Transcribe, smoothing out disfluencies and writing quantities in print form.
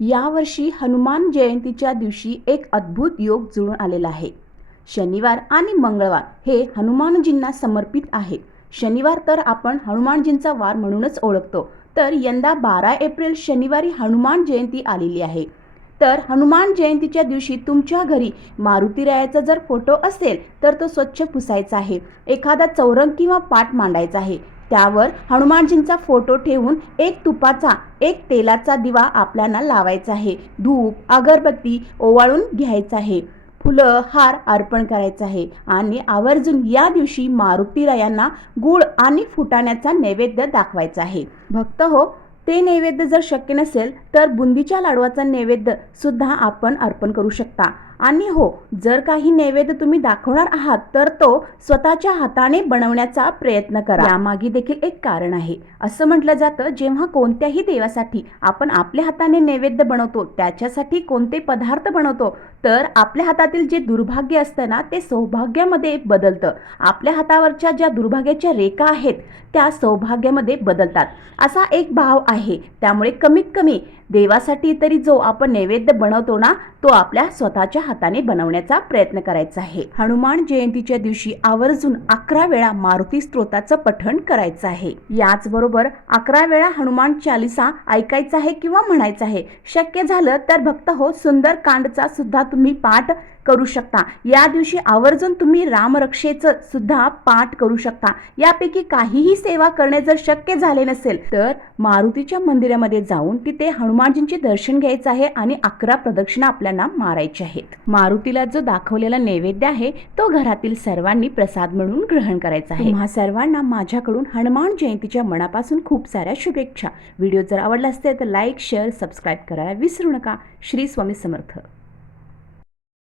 यावर्षी हनुमान जयंतीच्या दिवशी एक अद्भुत योग जुळून आलेला आहे। शनिवार आणि मंगळवार हे हनुमानजींना समर्पित आहेत। शनिवार तर आपण हनुमानजींचा वार म्हणूनच ओळखतो, तर यंदा 12 एप्रिल शनिवारी हनुमान जयंती आलेली आहे। तर हनुमान जयंतीच्या दिवशी तुमच्या घरी मारुतीरायाचा जर फोटो असेल तर तो स्वच्छ पुसायचा आहे। एखादा चौरंग किंवा पाट मांडायचा आहे। त्यावर हनुमानजींचा फोटो ठेवून एक तुपाचा एक तेलाचा दिवा आपल्याला लावायचा आहे। धूप अगरबत्ती ओवाळून घ्यायचा आहे। फुलं हार अर्पण करायचं आहे आणि आवर्जून या दिवशी मारुतीरायांना गुळ आणि फुटाण्याचा नैवेद्य दाखवायचा आहे। भक्त हो, ते नैवेद्य जर शक्य नसेल तर बुंदीच्या लाडवाचा नैवेद्य सुद्धा आपण अर्पण करू शकता। आणि हो, जर काही नैवेद्य तुम्ही दाखवणार आहात तर तो स्वतःच्या हाताने बनवण्याचा प्रयत्न करा। यामागे देखील एक कारण आहे। असं म्हटलं जातं, जेव्हा कोणत्याही देवासाठी आपण आपल्या हाताने नैवेद्य बनवतो, त्याच्यासाठी कोणते पदार्थ बनवतो, तर आपल्या हातातील जे दुर्भाग्य असतं ना, ते सौभाग्यामध्ये बदलतं। आपल्या हातावरच्या ज्या दुर्भाग्याच्या रेखा आहेत त्या सौभाग्यामध्ये बदलतात, असा एक भाव आहे। त्यामुळे कमीत कमी देवासाठी तरी जो आपण नैवेद्य बनवतो ना, तो आपल्या स्वतःच्या हाताने बनवण्याचा प्रयत्न करायचा आहे। हनुमान जयंतीच्या दिवशी आवर्जून 11 वेळा मारुती स्तोत्राचं पठण करायचं आहे। याचबरोबर 11 वेळा हनुमान चालीसा ऐकायचा आहे किंवा म्हणायचं आहे। शक्य झालं तर भक्त हो, सुंदर कांडचा सुद्धा तुम्ही पाठ करू शकता। या दिवशी आवर्जून तुम्ही रामरक्षेचं सुद्धा पाठ करू शकता। यापैकी काहीही सेवा करणे जर शक्य झाले नसेल तर मारुतीच्या मंदिरामध्ये जाऊन तिथे हनुमानजींचे दर्शन घ्यायचं आहे आणि 11 प्रदक्षिणा आपल्याला मारायच्या आहेत। मारुतीला जो दाखवलेला नैवेद्य आहे तो घरातील सर्वांनी प्रसाद म्हणून ग्रहण करायचा आहे। तुम्हा सर्वांना माझ्याकडून हनुमान जयंतीच्या मनापासून खूप साऱ्या शुभेच्छा। व्हिडिओ जर आवडला असेल तर लाईक शेअर सबस्क्राईब करायला विसरू नका। श्री स्वामी समर्थ।